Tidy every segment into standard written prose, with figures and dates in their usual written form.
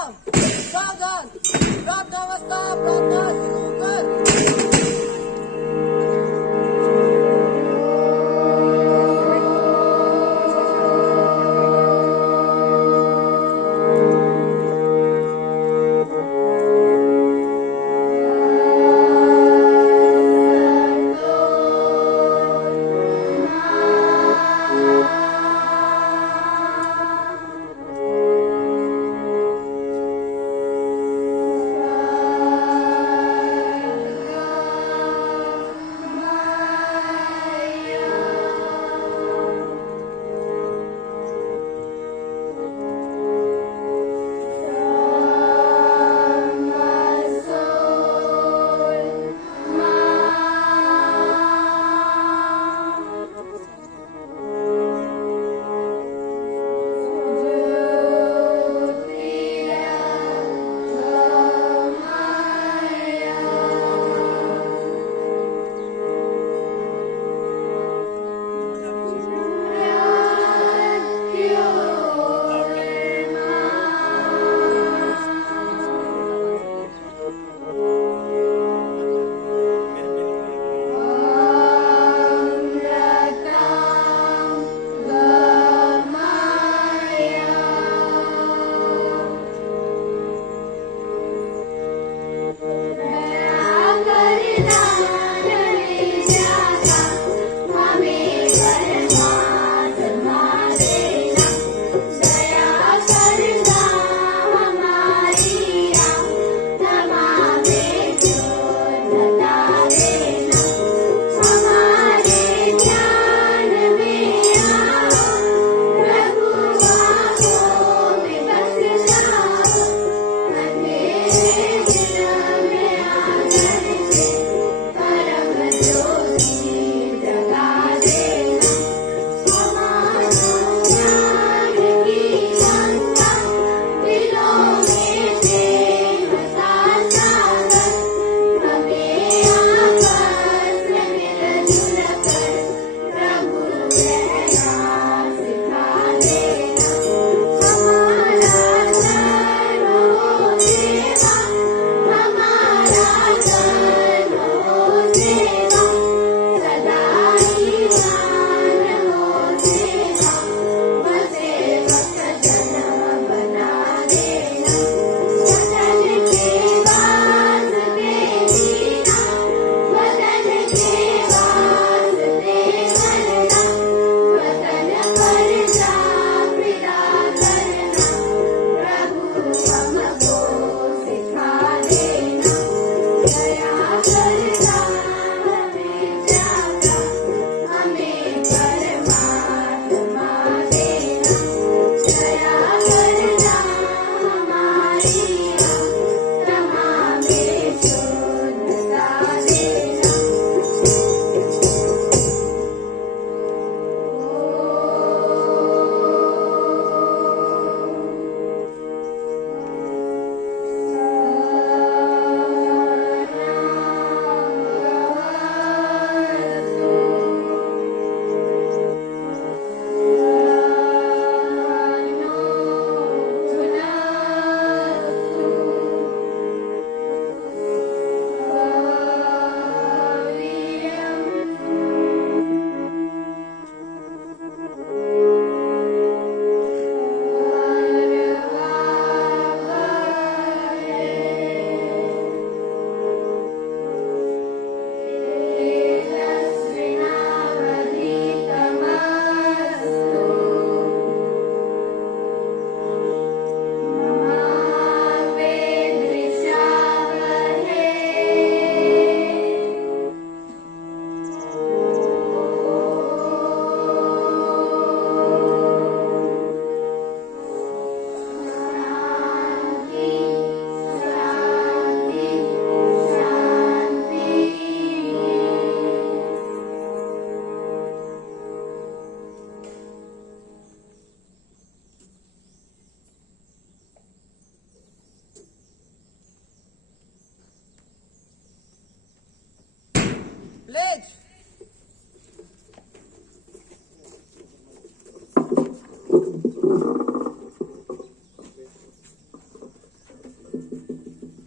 सावधान प्रार्थनावस्था प्रार्थना सुरू कर.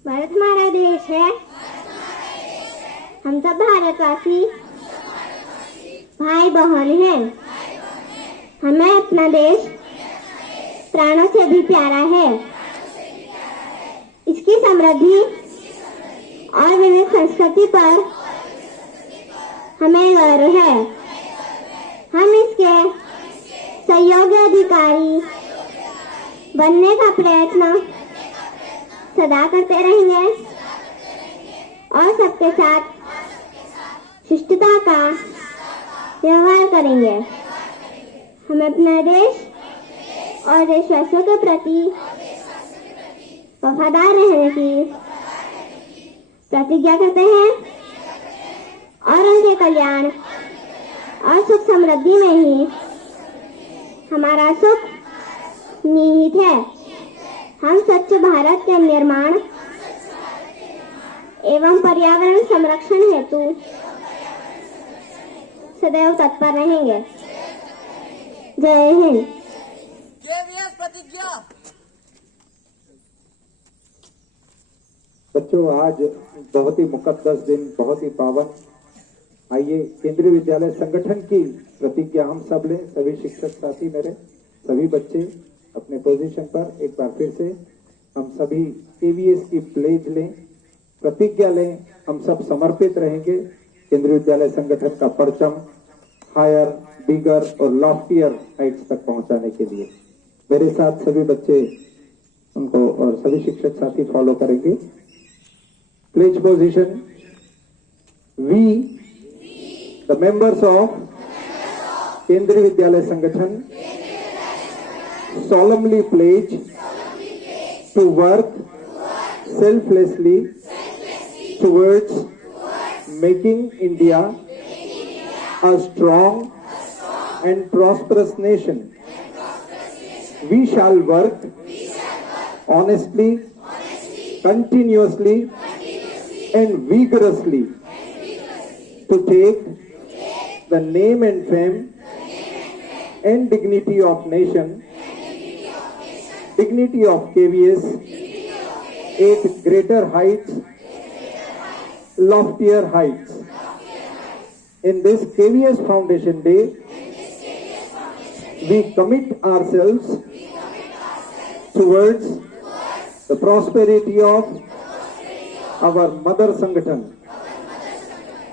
भारत हमारा देश है। हम सब भारतवासी भाई बहन हैं। हमें अपना देश प्राणों से भी प्यारा है। इसकी समृद्धि और विविध संस्कृति पर हमें गर्व है। हम इसके सहयोगी अधिकारी बनने का प्रयत्न सदा करते रहेंगे और सबके साथ शिष्टता का व्यवहार करेंगे। हम अपने देश और देशवासियों के प्रति वफादार रहने की प्रतिज्ञा करते हैं और उनके कल्याण और सुख समृद्धि में ही हमारा सुख निहित है। हम स्वच्छ भारत के निर्माण एवं पर्यावरण संरक्षण हेतु सदैव तत्पर रहेंगे। जय हिंद। केवीएस प्रतिज्ञा। बच्चों, आज बहुत ही मुकद्दस दिन, बहुत ही पावन। आइए केंद्रीय विद्यालय संगठन की प्रतिज्ञा हम सब लें। सभी शिक्षक साथी मेरे, सभी बच्चे अपने पोजीशन पर एक बार फिर से हम सभी केवीएस की प्लेज लें, प्रतिज्ञा लें। हम सब समर्पित रहेंगे केंद्रीय विद्यालय संगठन का परचम हायर, बिगर और लॉफ्टियर हाइट्स तक पहुंचाने के लिए। मेरे साथ सभी बच्चे उनको और सभी शिक्षक साथी फॉलो करेंगे। Pledge position. We the members of Kendriya Vidyalaya संगठन solemnly pledge to work selflessly towards making India a strong and prosperous nation. We shall work honestly, continuously and vigorously to take the name and fame and dignity of nation, dignity of KVS at greater heights, loftier heights. In this KVS Foundation Day, we commit ourselves towards the prosperity of our mother Sangathan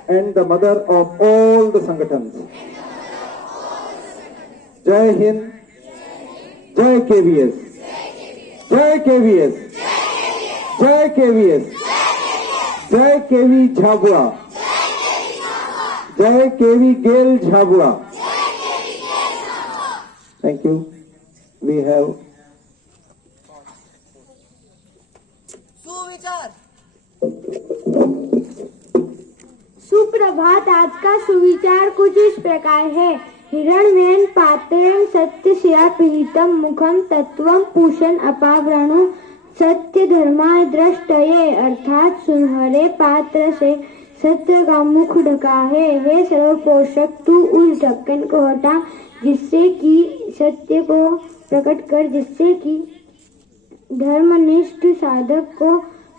and the mother of all the Sangathans. Jai Hind, Jai KVS, Jai KVS, Jai KVS, Jai KV Jhabua, Jai KV Gail Jhabua. Thank you. We have सुविचार। सुप्रभात। आज का सुविचार कुछ इस प्रकार है। हिरण्येन पात्रेण सत्य शिया पीतम मुखम तत्वम पूषण अपावरणो सत्य धर्माय दृष्टये। अर्थात सुनहरे पात्र से सत्य का मुख ढका है। हे सर्व पोषक, तू उस ढक्कन को हटा जिससे कि सत्य को प्रकट कर, जिससे कि धर्मनिष्ठ साधक को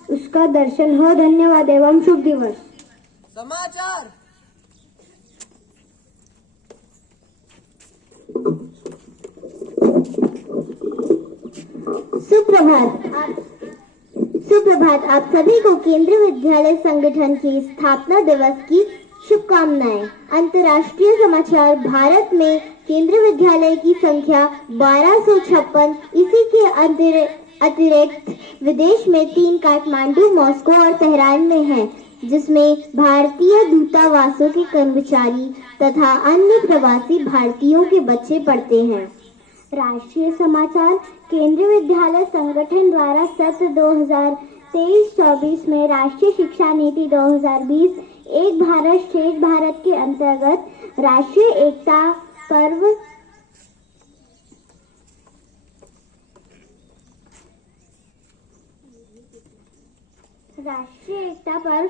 उसका दर्शन हो। धन्यवाद एवं शुभ दिवस। समाचार। सुप्रभात। आप सभी को केंद्रीय विद्यालय संगठन की स्थापना दिवस की शुभकामनाएं। अंतर्राष्ट्रीय समाचार। भारत में केंद्रीय विद्यालय की संख्या 1256। इसी के अतिरिक्त विदेश में 3 काठमांडू, मॉस्को और तेहरान में हैं, जिसमें भारतीय दूतावासों के कर्मचारी तथा अन्य प्रवासी भारतीयों के बच्चे पढ़ते हैं। राष्ट्रीय समाचार। केंद्रीय विद्यालय संगठन द्वारा सत्र 2023-24 में राष्ट्रीय शिक्षा नीति 2020 एक भारत श्रेष्ठ भारत के अंतर्गत राष्ट्रीय एकता पर्व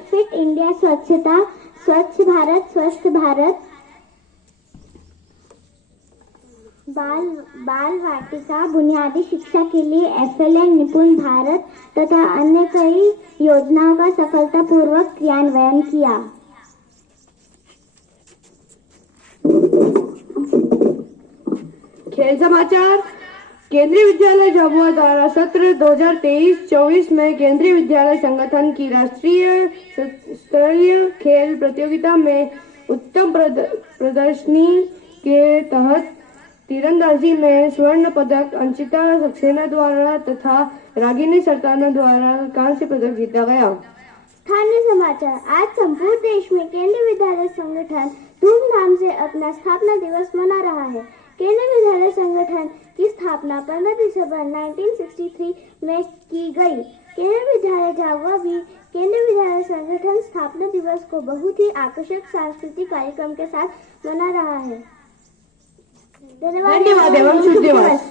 फिट इंडिया, स्वच्छता, स्वच्छ भारत, स्वस्थ भारत बाल वाटिका, बुनियादी शिक्षा के लिए FLN, निपुण भारत तथा अन्य कई योजनाओं का सफलतापूर्वक क्रियान्वयन किया। खेल समाचार। केंद्रीय विद्यालय झाबुआ द्वारा सत्र 2023-24 में केंद्रीय विद्यालय संगठन की राष्ट्रीय स्तरीय खेल प्रतियोगिता में उत्तम प्रदर्शनी के तहत तीरंदाजी में स्वर्ण पदक अंशिता सक्सेना द्वारा तथा रागिनी सरताना द्वारा कांस्य पदक जीता गया। स्थानीय समाचार। आज संपूर्ण देश में केंद्रीय विद्यालय संगठन धूमधाम से अपना स्थापना दिवस मना रहा है। केंद्रीय विद्यालय संगठन की स्थापना 15 दिसंबर 1963 में की गई। केंद्रीय विद्यालय झाबुआ भी केंद्रीय विद्यालय संगठन स्थापना दिवस को बहुत ही आकर्षक सांस्कृतिक कार्यक्रम के साथ मना रहा है। धन्यवाद एवं शुभ दिवस।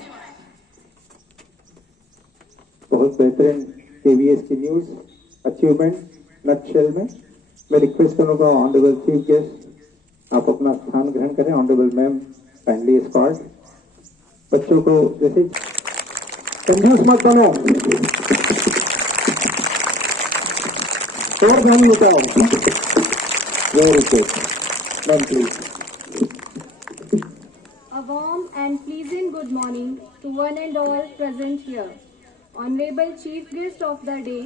बहुत बेहतरीन KVS की न्यूज अचीवमेंट नटशेल में मैं रिक्वेस्ट करूंगा ऑनरेबल चीफ गेस्ट आप अपना स्थान ग्रहण करें। ऑनरेबल मैम काइंडली एस्कॉर्ट बच्चों को जैसे कंफ्यूज मत बनो और ध्यान मिटाओ। Very good ma'am please. A warm and pleasant good morning to one and all present here. Honorable Chief Guest of the day,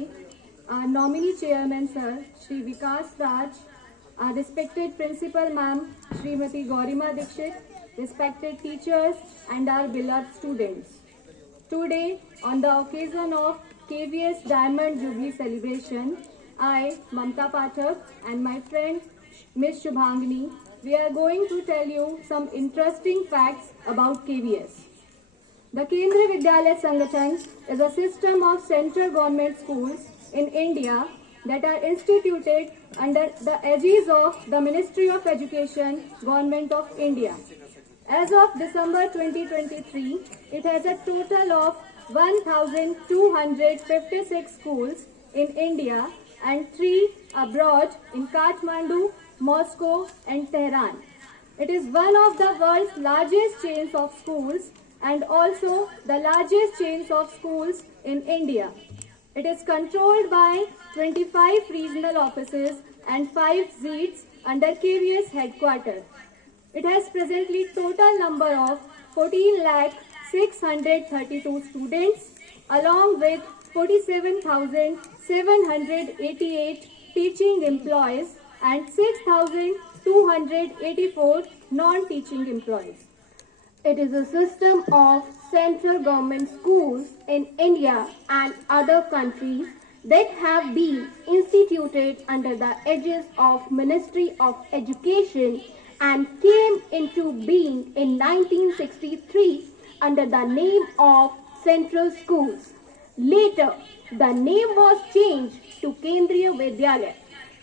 our nominee Chairman Sir, Shri Vikas Raj, our respected Principal Ma'am, Srimati Gaurima Dikshit, respected teachers and our beloved students. Today, on the occasion of KVS Diamond Jubilee celebration, I, Mamta Pathak, and my friend Ms. Shubhangini, we are going to tell you some interesting facts about KVS. The Kendriya Vidyalaya Sangathan is a system of central government schools in India that are instituted under the aegis of the Ministry of Education, Government of India. As of December 2023, it has a total of 1,256 schools in India and 3 abroad in Kathmandu, Moscow and Tehran. It is one of the world's largest chains of schools and also the largest chains of schools in India. It is controlled by 25 regional offices and 5 seats under KVS headquarters. It has presently total number of 14,632 students along with 47,788 teaching employees and 6,284 non-teaching employees. It is a system of central government schools in India and other countries that have been instituted under the aegis of Ministry of Education and came into being in 1963 under the name of Central Schools. Later, the name was changed to Kendriya Vidyalaya.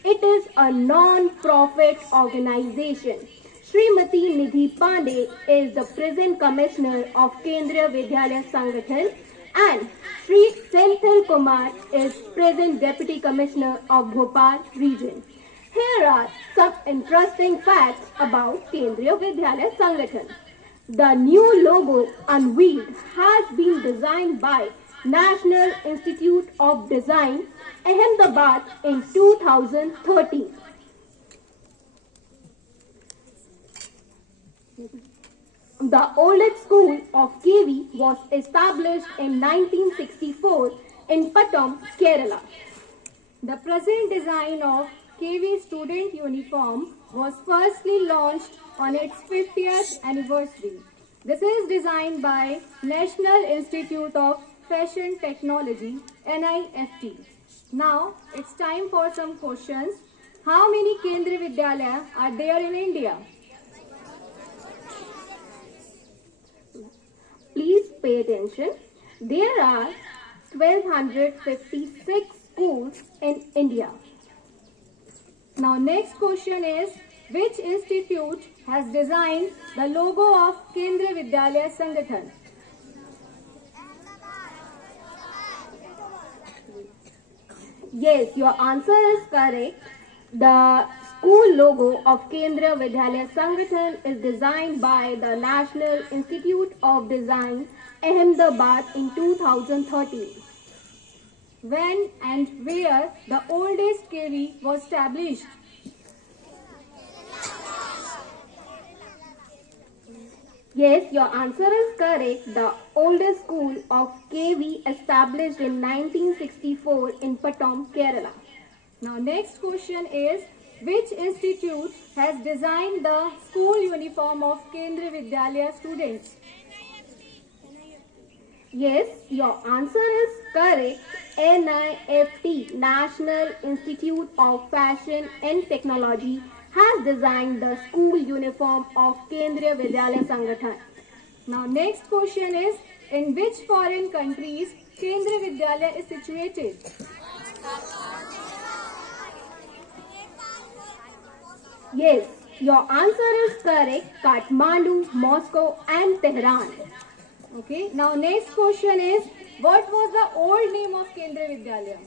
It is a non-profit organization. Srimati Nidhi Pandey is the present commissioner of Kendriya Vidyalaya Sangathan and Sri Senthil Kumar is present deputy commissioner of Bhopal region. Here are some interesting facts about Kendriya Vidyalaya Sangathan. The new logo unveiled has been designed by National Institute of Design, Ahmedabad in 2013. The oldest school of KV was established in 1964 in Pattam, Kerala. The present design of KV student uniform was firstly launched on its 50th anniversary. This is designed by National Institute of Fashion Technology, NIFT. Now it's time for some questions. How many Kendriya Vidyalaya are there in India? Please pay attention. There are 1,256 schools in India. Now next question is, which institute has designed the logo of Kendriya Vidyalaya Sangathan? Yes, your answer is correct. The school logo of Kendriya Vidyalaya Sangathan is designed by the National Institute of Design, Ahmedabad in 2013. When and where the oldest KV was established? Yes, your answer is correct. The oldest school of KV established in 1964 in Pattom, Kerala. Now next question is, which institute has designed the school uniform of Kendriya Vidyalaya students? Yes, your answer is correct. NIFT, National Institute of Fashion and Technology, has designed the school uniform of Kendriya Vidyalaya Sangathan. Now next question is, in which foreign countries Kendriya Vidyalaya is situated? Yes, your answer is correct. Kathmandu, Moscow and Tehran. Okay, now next question is, what was the old name of Kendriya Vidyalaya?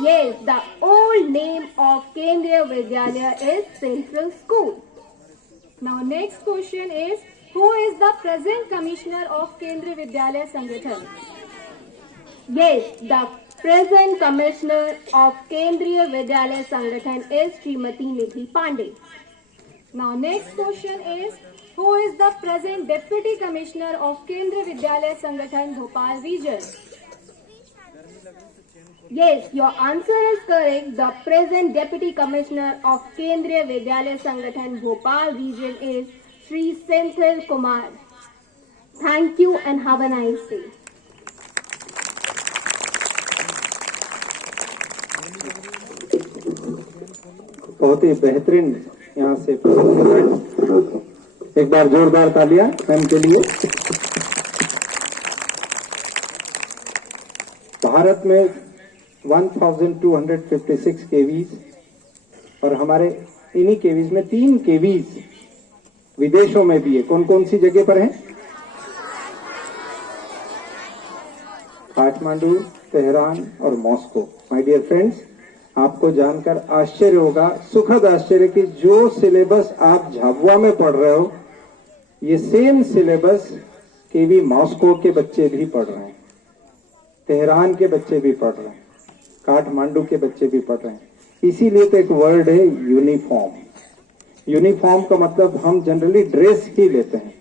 Yes, the old name of Kendriya Vidyalaya is Central School. Now next question is, who is the present commissioner of Kendriya Vidyalaya Sangathan? Yes, the present commissioner of Kendriya Vidyalaya Sangathan is Srimati Nidhi Pandey. Now next question is, who is the present deputy commissioner of Kendriya Vidyalaya Sangathan Bhopal region? Yes, your answer is correct. The present deputy commissioner of Kendriya Vidyalaya Sangathan Bhopal region is Sri Senthil Kumar. Thank you and have a nice day. बहुत ही बेहतरीन यहाँ से एक बार जोरदार तालियां ma'am के लिए। भारत में 1256 केवीज और हमारे इन्हीं केवीज में 3 केवीज विदेशों में भी है। कौन कौन सी जगह पर है? काठमांडू, तेहरान और मॉस्को। माय डियर फ्रेंड्स, आपको जानकर आश्चर्य होगा, सुखद आश्चर्य, कि जो सिलेबस आप झाबुआ में पढ़ रहे हो, ये सेम सिलेबस केवी मॉस्को के बच्चे भी पढ़ रहे हैं, तेहरान के बच्चे भी पढ़ रहे हैं, काठमांडू के बच्चे भी पढ़ रहे हैं। इसीलिए तो एक वर्ड है यूनिफॉर्म। यूनिफॉर्म का मतलब हम जनरली ड्रेस ही लेते हैं,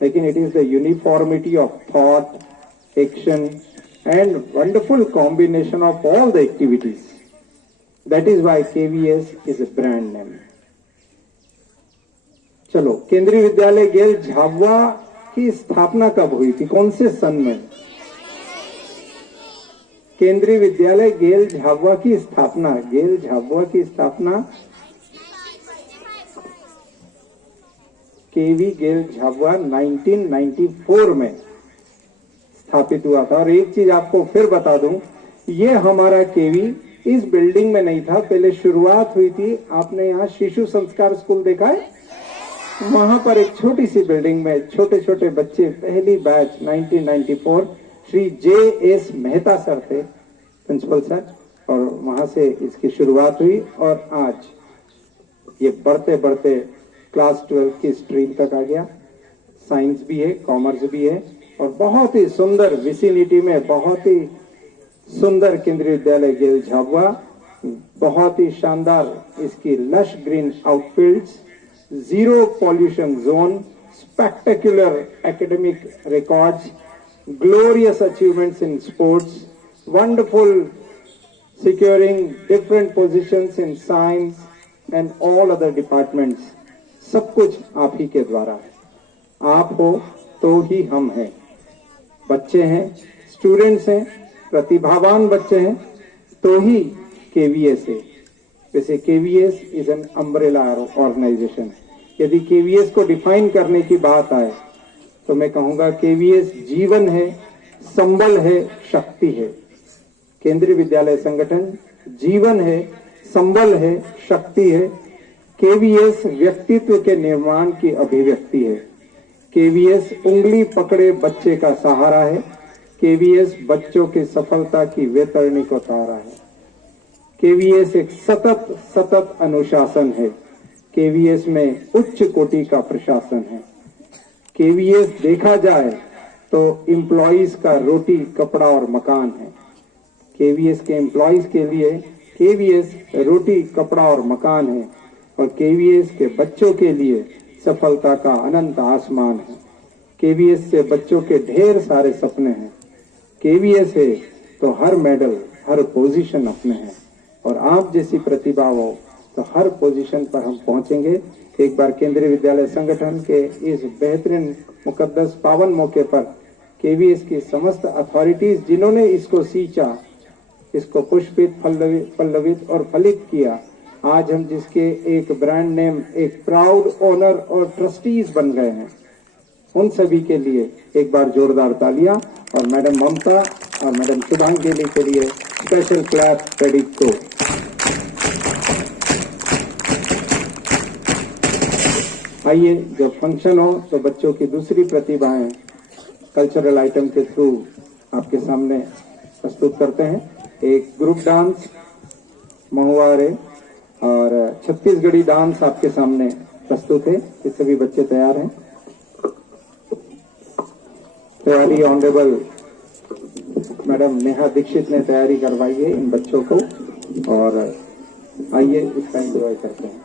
लेकिन it is the uniformity of thought, action and wonderful combination of all the activities. That is why KVS is a brand name. चलो, केंद्रीय विद्यालय गेल झाबुआ की स्थापना कब हुई थी? कौन से सन में? केंद्रीय विद्यालय गेल झाबुआ की स्थापना, गेल झाबुआ की स्थापना केवी गेल झाबुआ 1994 में स्थापित हुआ था। और एक चीज आपको फिर बता दूं, ये हमारा केवी इस बिल्डिंग में नहीं था, पहले शुरुआत हुई थी। आपने यहाँ शिशु संस्कार स्कूल देखा है? वहां पर एक छोटी सी बिल्डिंग में छोटे छोटे बच्चे, पहली batch 1994, Shri JS Mehta sir थे प्रिंसिपल सर, और वहां से इसकी शुरुआत हुई। और आज ये बढ़ते बढ़ते क्लास 12 की स्ट्रीम तक आ गया। साइंस भी है, कॉमर्स भी है, और बहुत ही सुंदर विसिनिटी में बहुत ही सुंदर केंद्रीय विद्यालय गेल झाबुआ। बहुत ही शानदार इसकी lush green outfields, zero pollution zone, spectacular academic records, glorious achievements in sports, wonderful securing different positions in science and all other departments. सब कुछ आप ही के द्वारा है। आप हो तो ही हम हैं। बच्चे हैं, स्टूडेंट्स हैं, प्रतिभावान बच्चे हैं, तो ही KVS है। वैसे KVS is an umbrella organisation. यदि KVS को डिफाइन करने की बात आए तो मैं कहूंगा KVS जीवन है, संबल है, शक्ति है। केंद्रीय विद्यालय संगठन जीवन है, संबल है, शक्ति है। KVS व्यक्तित्व के निर्माण की अभिव्यक्ति है। KVS उंगली पकड़े बच्चे का सहारा है। KVS बच्चों की सफलता की वैतरणी को तारा है। केवीएस एक सतत अनुशासन है। केवीएस में उच्च कोटि का प्रशासन है। केवीएस देखा जाए तो एम्प्लॉइज का रोटी कपड़ा और मकान है। केवीएस के एम्प्लॉइज के लिए केवीएस रोटी कपड़ा और मकान है और केवीएस के बच्चों के लिए सफलता का अनंत आसमान है। केवीएस से बच्चों के ढेर सारे सपने हैं। केवीएस है तो हर मेडल हर पोजीशन अपने हैं और आप जैसी प्रतिभा हो तो हर पोजीशन पर हम पहुंचेंगे। एक बार केंद्रीय विद्यालय संगठन के इस बेहतरीन मुकद्दस पावन मौके पर केवीएस की समस्त अथॉरिटीज जिन्होंने इसको सींचा, इसको पुष्पित पल्लवित और फलित किया, आज हम जिसके एक ब्रांड नेम एक प्राउड ओनर और ट्रस्टीज बन गए हैं, उन सभी के लिए एक बार जोरदार तालियां और मैडम ममता और मैडम शुभांजलि के लिए स्पेशल क्लैप रेडी को। आइए जब फंक्शन हो तो बच्चों की दूसरी प्रतिभाएं कल्चरल आइटम के थ्रू आपके सामने प्रस्तुत करते हैं। एक ग्रुप डांस महुआरे और छत्तीसगढ़ी डांस आपके सामने प्रस्तुत है। ये सभी बच्चे तैयार हैं। तैयारी ऑनरेबल मैडम नेहा दीक्षित ने तैयारी करवाई है इन बच्चों को और आइए इसका एंजॉय करते हैं।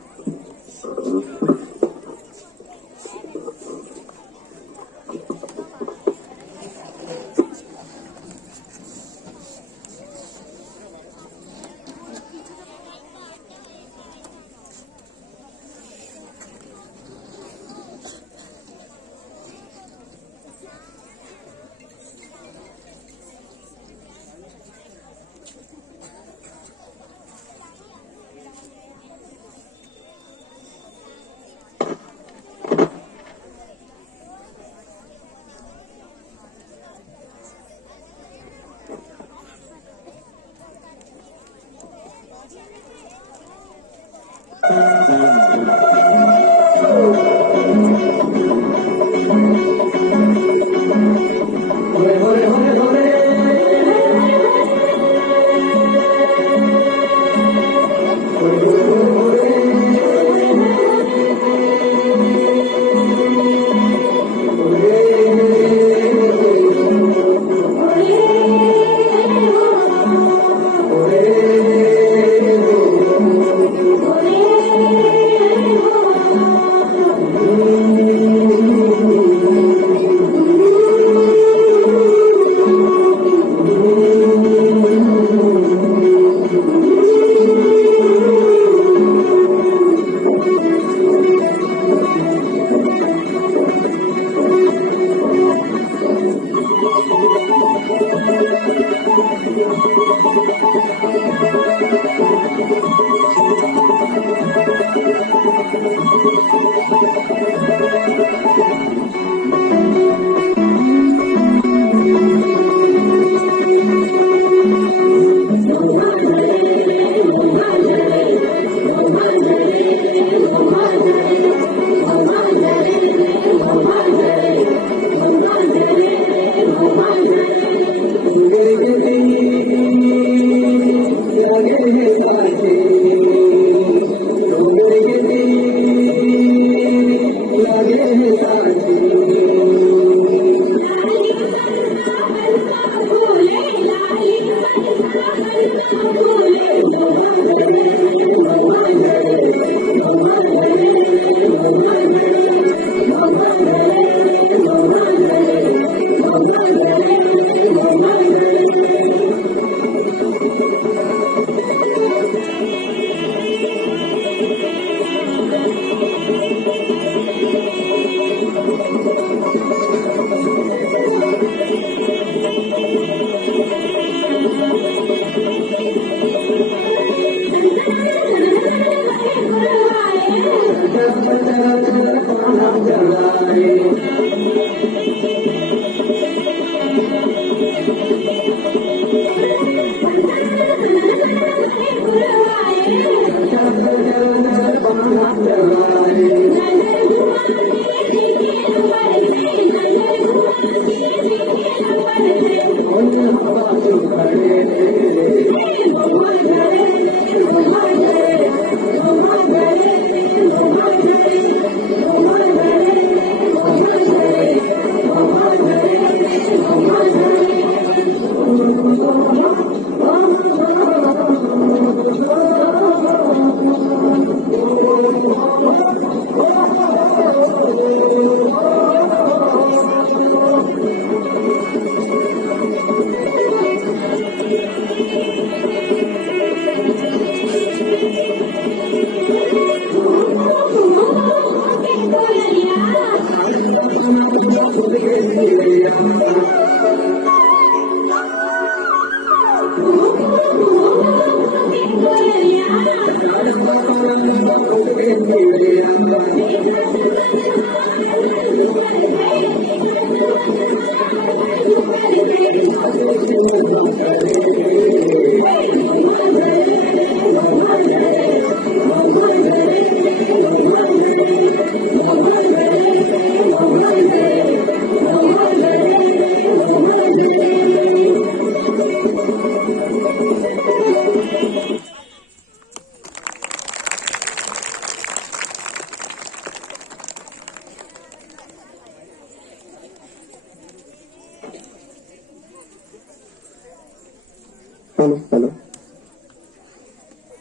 चलो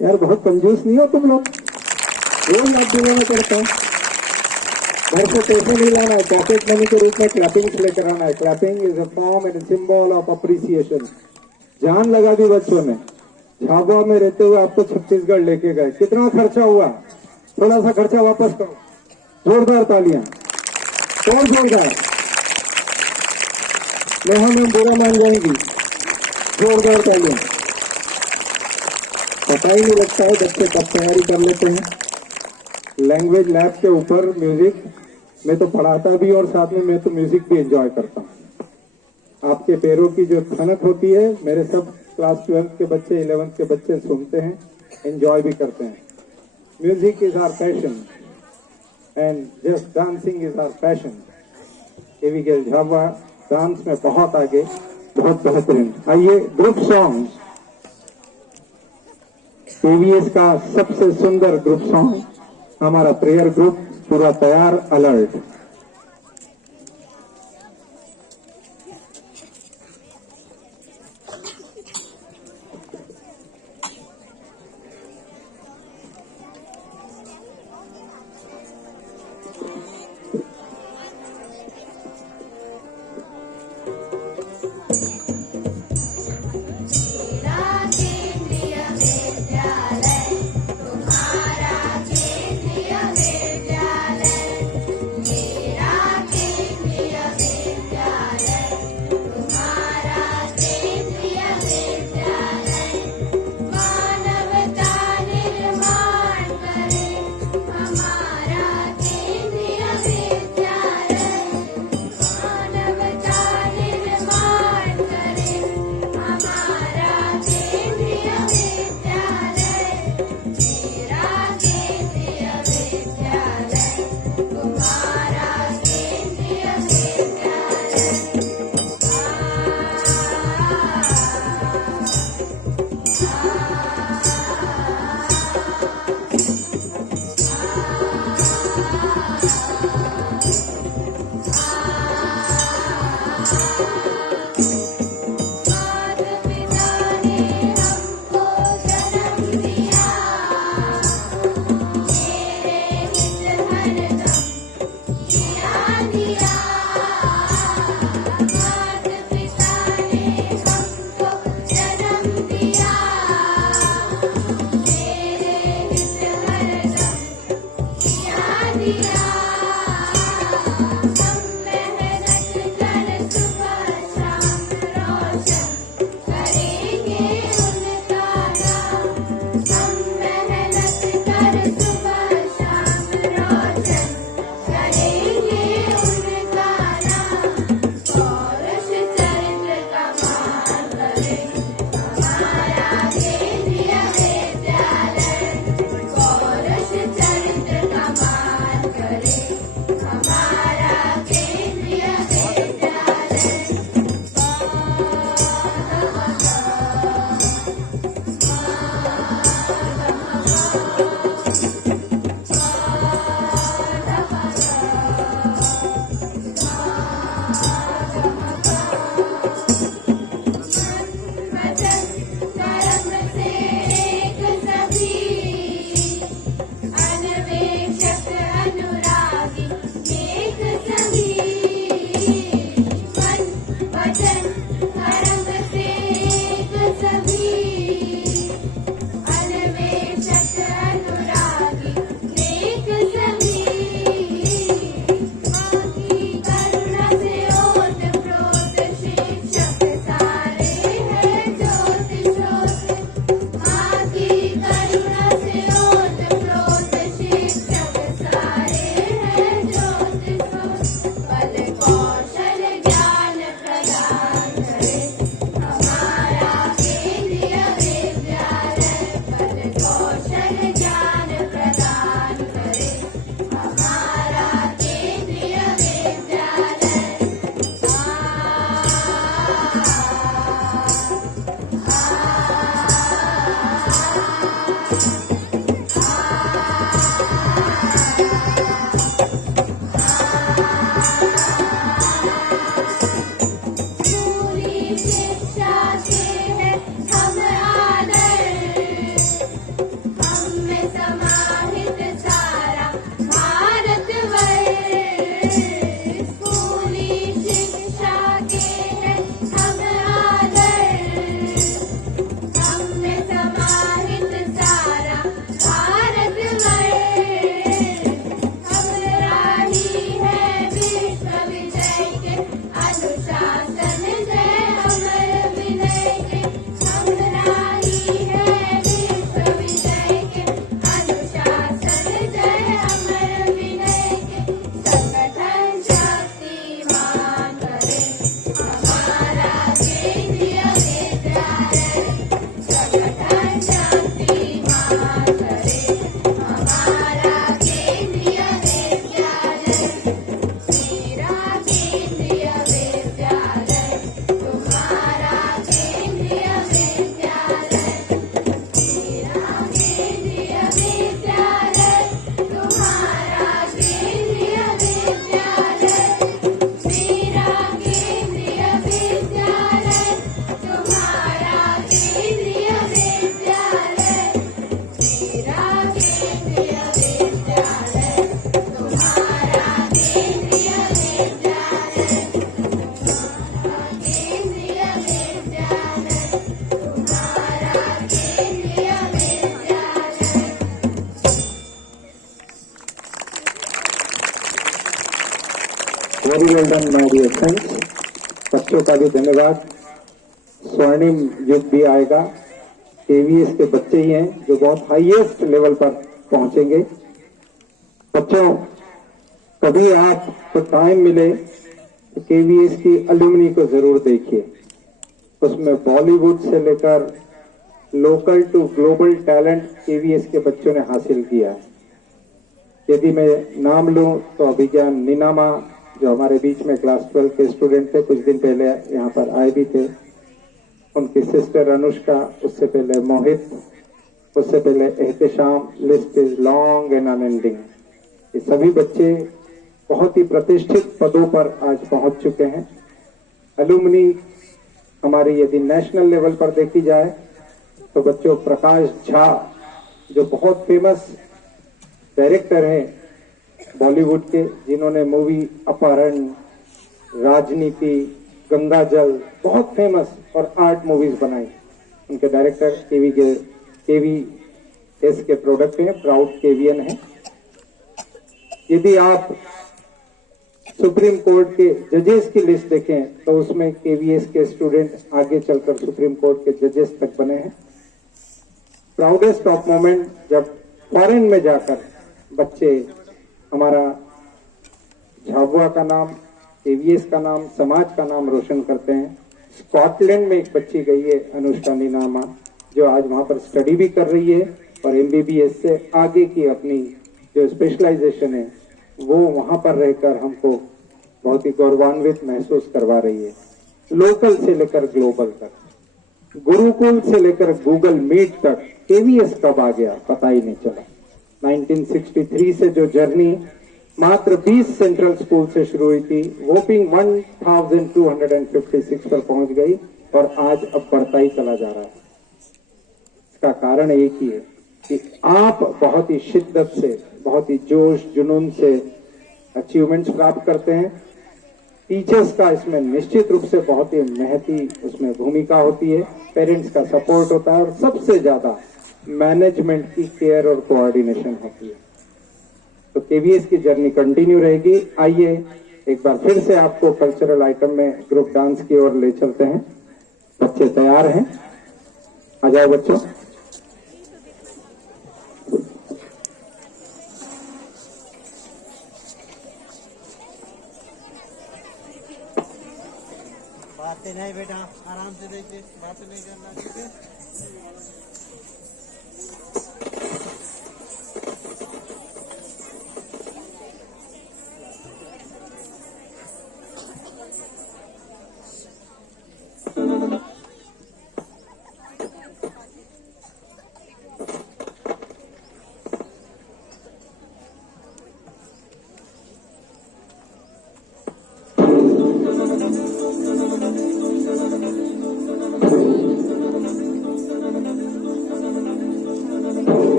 यार, बहुत कंजूस नहीं हो तुम लोग। 1 लाख देने में करता है, घर से पैसे नहीं लाना है, पॉकेट मनी के रूप में क्लैपिंग लेकर आना है। Clapping is a form and symbol of appreciation. जान लगा दी बच्चों ने। झाबुआ में रहते हुए आपको छत्तीसगढ़ लेके गए, कितना खर्चा हुआ, थोड़ा सा खर्चा वापस करो। जोरदार तालियां, और जोरदार। नेहा मैम बुरा मान जाएंगी, जोरदार तालियां। पता ही नहीं लगता है बच्चे कब तैयारी कर लेते हैं। लैंग्वेज लैब के ऊपर म्यूजिक मैं तो पढ़ाता भी और साथ में मैं तो म्यूजिक भी एंजॉय करता हूँ। आपके पैरों की जो खनक होती है, मेरे सब क्लास 12th के बच्चे, 11th के बच्चे सुनते हैं, एंजॉय भी करते हैं। Music is our passion and just dancing is our passion. एवीगेल झाबुआ डांस में बहुत आगे, बहुत बेहतरीन। आइए ग्रुप सॉन्ग, एवीएस का सबसे सुंदर ग्रुप सॉन्ग, हमारा प्रेयर ग्रुप पूरा तैयार, अलर्ट। तुम्हारा Kendriya Vidyalaya very well done my dear friends. बच्चों का भी धन्यवाद। स्वर्णिम युग भी आएगा। केवीएस के बच्चे ही हैं जो बहुत हाईएस्ट लेवल पर पहुंचेंगे। बच्चों, कभी आपको टाइम मिले तो केवीएस की अलुमनी को जरूर देखिए। उसमें बॉलीवुड से लेकर local to global talent KVS के बच्चों ने हासिल किया है। यदि मैं नाम लूं तो अभिज्ञान नीनामा, जो हमारे बीच में क्लास 12 के स्टूडेंट थे, कुछ दिन पहले यहाँ पर आए भी थे। उनकी सिस्टर अनुष्का, उससे पहले मोहित, उससे पहले Ehtesham. List is long and unending. ये सभी बच्चे बहुत ही प्रतिष्ठित पदों पर आज पहुंच चुके हैं। अलुमनी हमारी यदि नेशनल लेवल पर देखी जाए तो बच्चों, प्रकाश झा जो बहुत फेमस डायरेक्टर हैं बॉलीवुड के, जिन्होंने मूवी अपहरण, राजनीति, गंगाजल, बहुत फेमस और आर्ट मूवीज बनाई। उनके डायरेक्टर केवीएस के प्रोडक्ट हैं, प्राउड केवीएन है। यदि आप सुप्रीम कोर्ट के जजेस की लिस्ट देखें तो उसमें केवीएस के स्टूडेंट आगे चलकर सुप्रीम कोर्ट के जजेस तक बने हैं। प्राउडेस्ट ऑफ मोमेंट जब फॉरेन में जाकर बच्चे हमारा झाबुआ का नाम, केवीएस का नाम, समाज का नाम रोशन करते हैं। स्कॉटलैंड में एक बच्ची गई है, अनुष्का नीनामा, जो आज वहां पर स्टडी भी कर रही है और एमबीबीएस से आगे की अपनी जो स्पेशलाइजेशन है वो वहां पर रहकर हमको बहुत ही गौरवान्वित महसूस करवा रही है। लोकल से लेकर ग्लोबल तक, गुरुकुल से लेकर गूगल मीट तक केवीएस कब आ गया पता ही नहीं चला। 1963 से जो जर्नी मात्र 20 सेंट्रल स्कूल से शुरू हुई थी, वोपिंग 1256 पर पहुंच गई और आज अब बढ़ता ही चला जा रहा है। इसका कारण एक ही है कि आप बहुत ही शिद्दत से, बहुत ही जोश जुनून से अचीवमेंट्स प्राप्त करते हैं। टीचर्स का इसमें निश्चित रूप से बहुत ही महती उसमें भूमिका होती है। पेरेंट्स का सपोर्ट होता है और सबसे ज्यादा मैनेजमेंट की केयर और कोऑर्डिनेशन होती है। तो केवीएस की जर्नी कंटिन्यू रहेगी। आइए एक बार फिर से आपको कल्चरल आइटम में ग्रुप डांस की ओर ले चलते हैं। बच्चे तैयार हैं? आ जाओ बच्चों। बातें नहीं बेटा, आराम से देखिए, बातें नहीं करना, ठीक है।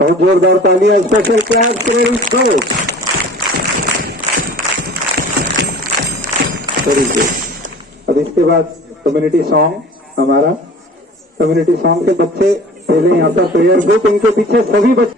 बहुत जोरदार तालियां स्पेशल क्लास तरीके। अब इसके बाद कम्युनिटी सॉन्ग, हमारा कम्युनिटी सॉन्ग के बच्चे पहले यहाँ पर प्रेयर ग्रुप, इनके पीछे सभी बच्चे।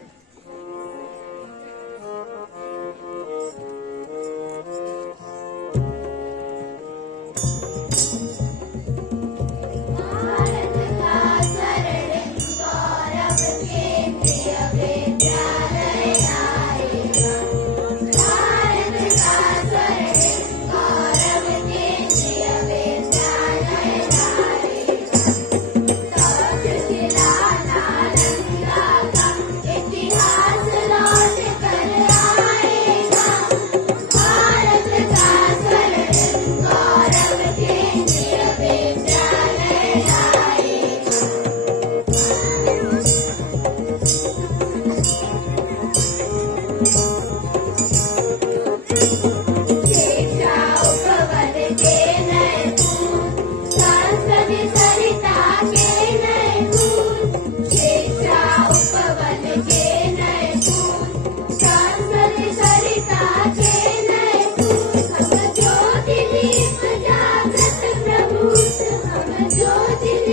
ज्योति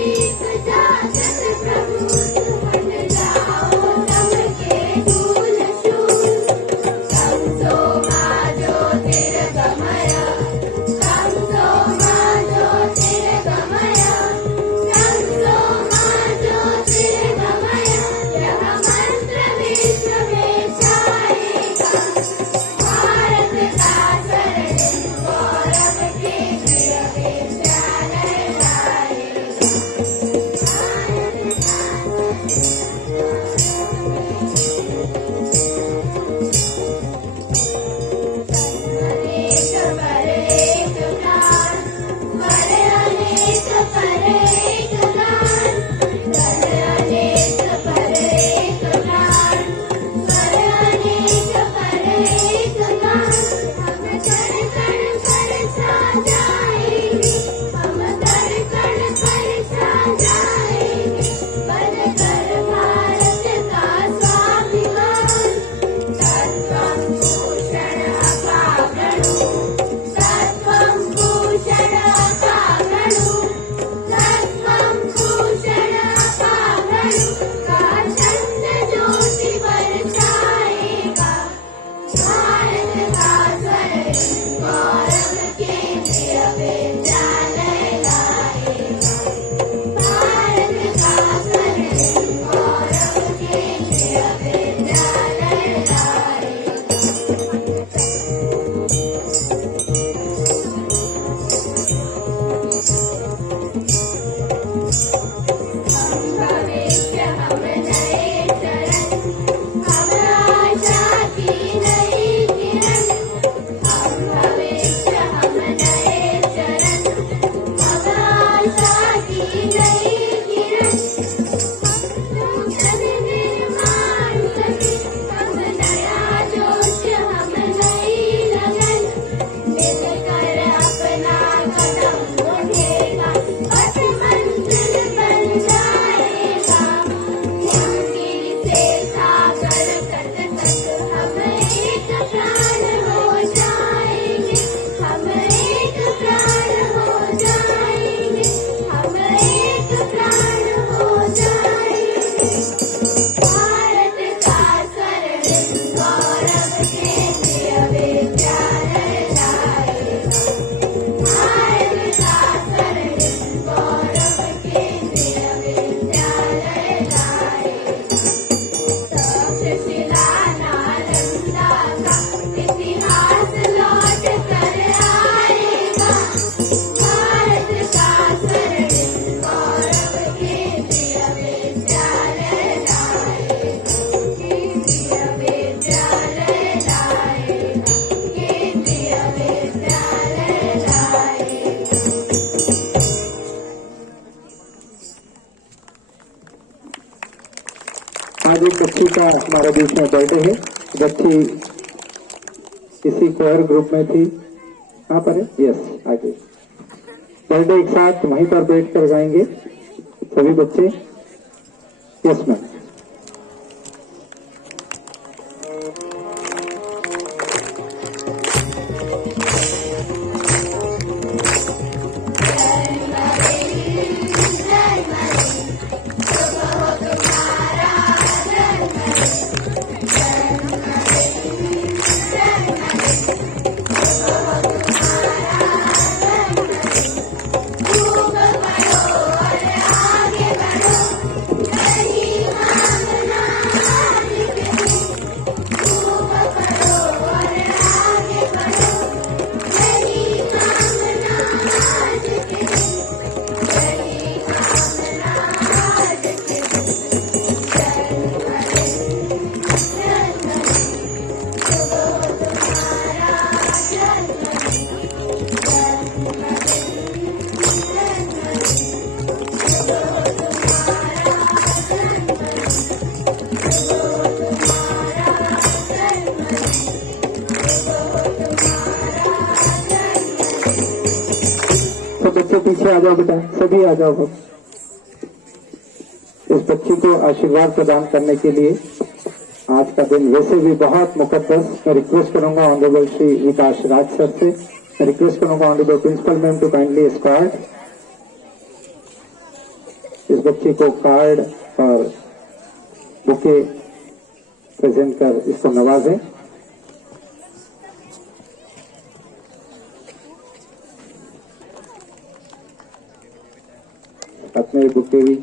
आज एक बच्ची का हमारे बीच में बर्थडे है। बच्ची किसी कोयर ग्रुप में थी। कहाँ पर है? यस, आगे बर्थडे एक साथ वहीं पर बैठ कर गाएंगे सभी बच्चे। Yes ma'am. बच्चे पीछे आ जाओ बेटा, सभी आ जाओ। इस बच्ची को आशीर्वाद प्रदान करने के लिए आज का दिन वैसे भी बहुत मुकद्दस। मैं रिक्वेस्ट करूंगा ऑनरेबल श्री विकास राज सर से, मैं रिक्वेस्ट करूंगा honourable principal ma'am to kindly escort इस बच्ची को कार्ड और बुके प्रेजेंट कर इसको नवाजें। अपने बुके भी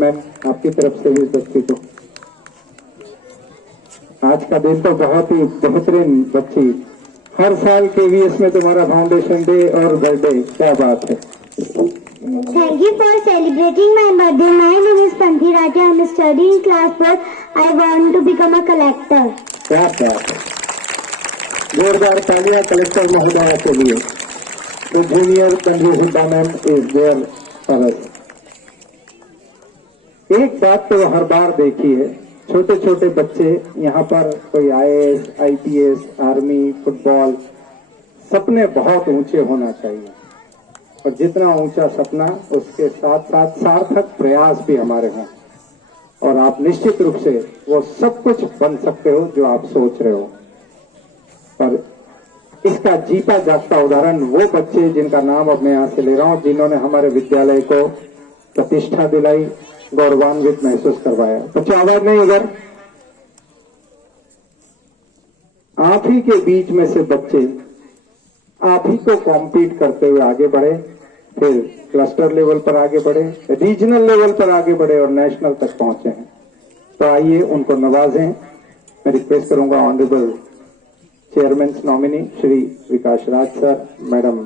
मैम आपकी तरफ से भी इस बच्ची को। आज का दिन तो बहुत ही बेहतरीन बच्ची। हर साल केवीएस में तुम्हारा फाउंडेशन डे और बर्थडे, क्या बात है। Thank you for celebrating my birthday. My name is Panthi Raja. I am studying class 4. I want to become a collector. क्या बात है। जोरदार तालियां कलेक्टर महोदया के लिए। The junior Tanvi Huda ma'am is there for us. एक बात तो हर बार देखी है, छोटे छोटे बच्चे यहाँ पर कोई IAS, IPS, आर्मी, फुटबॉल, सपने बहुत ऊंचे होना चाहिए और जितना ऊंचा सपना उसके साथ साथ सार्थक प्रयास भी हमारे हों और आप निश्चित रूप से वो सब कुछ बन सकते हो जो आप सोच रहे हो। पर इसका जीता जागता उदाहरण वो बच्चे जिनका नाम अब मैं यहां से ले रहा हूं, जिन्होंने हमारे विद्यालय को प्रतिष्ठा दिलाई, गौरवान्वित महसूस करवाया। बच्चों आवाज नहीं उधर। आप ही के बीच में से बच्चे आप ही को कॉम्पीट करते हुए आगे बढ़े, फिर क्लस्टर लेवल पर आगे बढ़े, रीजनल लेवल पर आगे बढ़े और नेशनल तक पहुंचे हैं। तो आइए उनको नवाजें। मैं रिक्वेस्ट करूंगा honourable chairman nominee Shri Vikas Raj sir, madam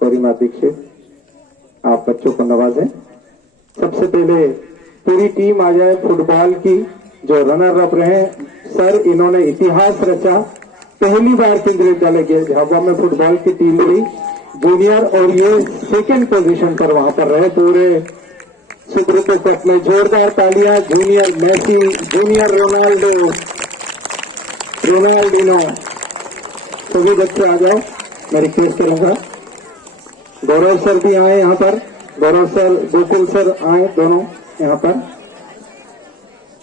गौरीमा Dixit, आप बच्चों को नवाजें। सबसे पहले पूरी टीम आ जाए फुटबॉल की, जो रनर अप रहे। सर इन्होंने इतिहास रचा, पहली बार केंद्रीय विद्यालय के झाबुआ में फुटबॉल की टीम ली जूनियर, और ये सेकंड पोजीशन पर वहां पर रहे पूरे सुब्रतो कप में। जोरदार तालियां junior Messi, junior Ronaldo, Ronaldinho, सभी बच्चे आ जाओ, मैं रिक्वेस्ट करूंगा। गौरव सर भी आए यहाँ पर, गौरव सर, गोकुल सर आए दोनों यहाँ पर।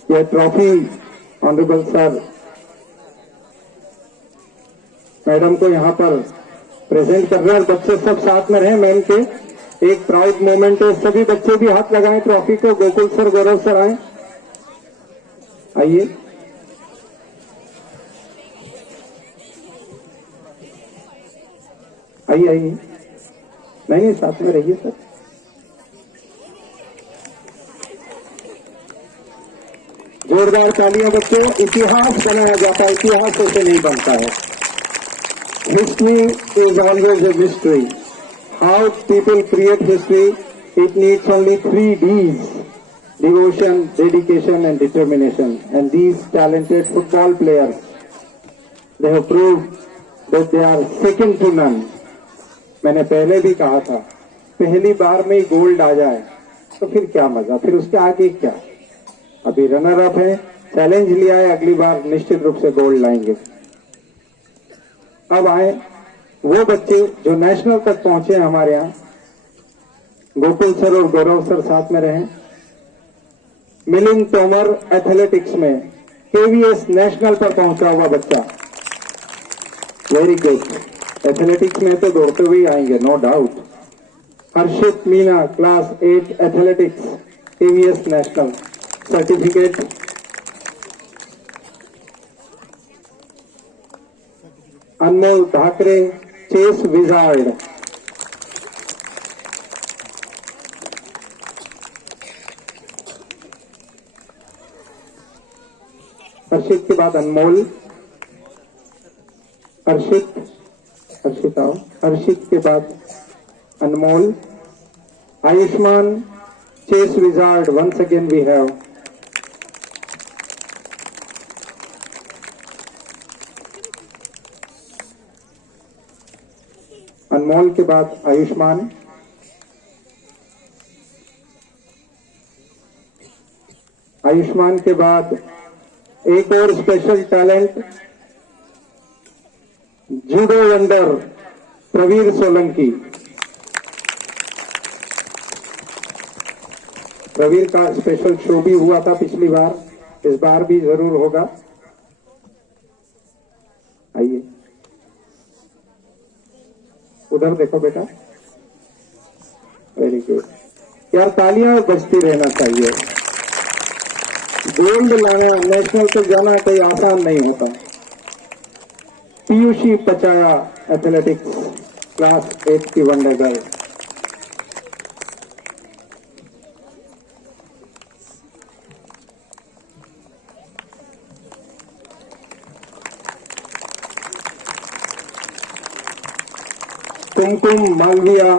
यह ट्रॉफी ऑनरेबल सर मैडम को यहाँ पर प्रेजेंट कर रहे हैं, और बच्चे सब साथ में रहे। मेन के एक प्राउड मोमेंट है, सभी बच्चे भी हाथ लगाएं ट्रॉफी को। गोकुल सर, गौरव सर आए, आइए। आइए आइए, नहीं साथ में रहिए सर। जोरदार तालियां बच्चों। इतिहास बनाया जाता है, इतिहास ऐसे नहीं बनता है। History is always a mystery. How people create history, it needs only 3 Ds: devotion, dedication and determination. And these talented football players, they have proved that they are second to none. मैंने पहले भी कहा था, पहली बार में ही gold आ जाए तो फिर क्या मजा, फिर उसके आगे क्या। अभी रनर अप है, चैलेंज लिया है, अगली बार निश्चित रूप से गोल्ड लाएंगे। अब आए वो बच्चे जो नेशनल तक पहुंचे हैं हमारे यहाँ। गोकुल सर और गौरव सर साथ में रहे। मिलिंद तोमर एथलेटिक्स में केवीएस नेशनल पर पहुंचा हुआ बच्चा, वेरी गुड। एथलेटिक्स में तो दौड़ते हुए आएंगे, no doubt. Harshit Meena, class 8 athletics, KVS national certificate. Anmol Thackeray, chess wizard. Harshit के बाद अनमोल, हर्षित आओ, हर्षित के बाद Anmol. Ayushman, chess wizard, once again we have. Anmol के बाद आयुष्मान। आयुष्मान के बाद एक और special talent, judo wonder Pravir Solanki. Pravir का स्पेशल शो भी हुआ था पिछली बार, इस बार भी जरूर होगा। आइए, उधर देखो बेटा, वेरी गुड यार, तालियां बजती रहना चाहिए। गोल्ड लाना, नेशनल तक जाना कोई आसान नहीं होता। पीयूषी पचाया एथलेटिक्स, क्लास 8 की one day girl. Kumkum Malviya,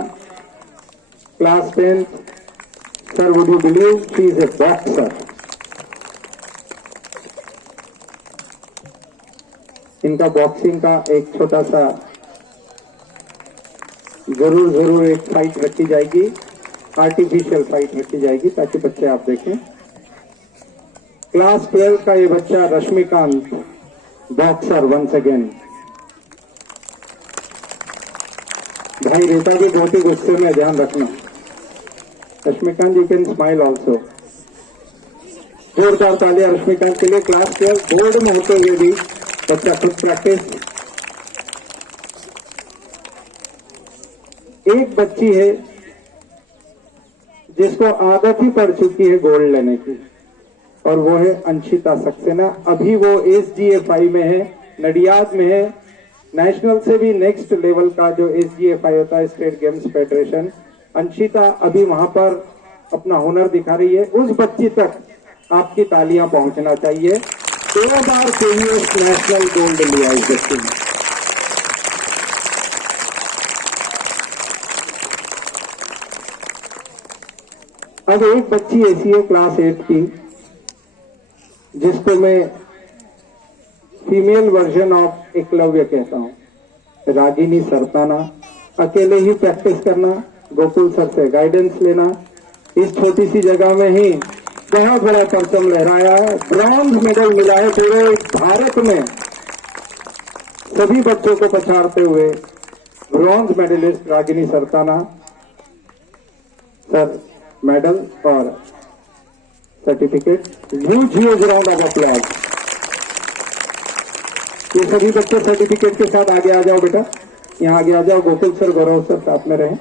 class 10th। Sir, would you believe she is a boxer. इनका बॉक्सिंग का एक छोटा सा जरूर एक फाइट रखी जाएगी, आर्टिफिशियल फाइट रखी जाएगी ताकि बच्चे आप देखें। क्लास 12 का ये बच्चा रश्मिकांत, बॉक्सर वंस अगेन। भाई रेता भी बहुत ही गुस्से में, ध्यान रखना। Rashmikant, you can smile also. जोरदार तालियां रश्मिकांत के लिए। क्लास 12 बोर्ड में होते हुए भी बच्चा खुद प्रैक्टिस। एक बच्ची है जिसको आदत ही पड़ चुकी है गोल्ड लेने की, और वो है अंशिता सक्सेना। अभी वो SGFI में है, नडियाद में है। नेशनल से भी नेक्स्ट लेवल का जो SGFI होता है, स्टेट गेम्स फेडरेशन, अंशिता अभी वहां पर अपना हुनर दिखा रही है। उस बच्ची तक आपकी तालियां पहुंचना चाहिए। 2 बार केवीएस नेशनल गोल्ड लिया इस बच्चे ने। अब एक बच्ची ऐसी है क्लास 8 की, जिसको मैं फीमेल वर्जन ऑफ एकलव्य कहता हूं, रागिनी सरताना। अकेले ही प्रैक्टिस करना, गोकुल सर से गाइडेंस लेना, इस छोटी सी जगह में ही बहुत बड़ा परचम लहराया। ब्रॉन्ज मेडल मिला है पूरे भारत में, सभी बच्चों को पछाड़ते हुए ब्रॉन्ज मेडलिस्ट रागिनी सरताना सर मेडल और certificate. Huge round of applause. ये सभी बच्चे सर्टिफिकेट के साथ आगे आ जाओ बेटा, यहाँ आगे आ जाओ। गोकुल सर, गौरव सर साथ में रहें।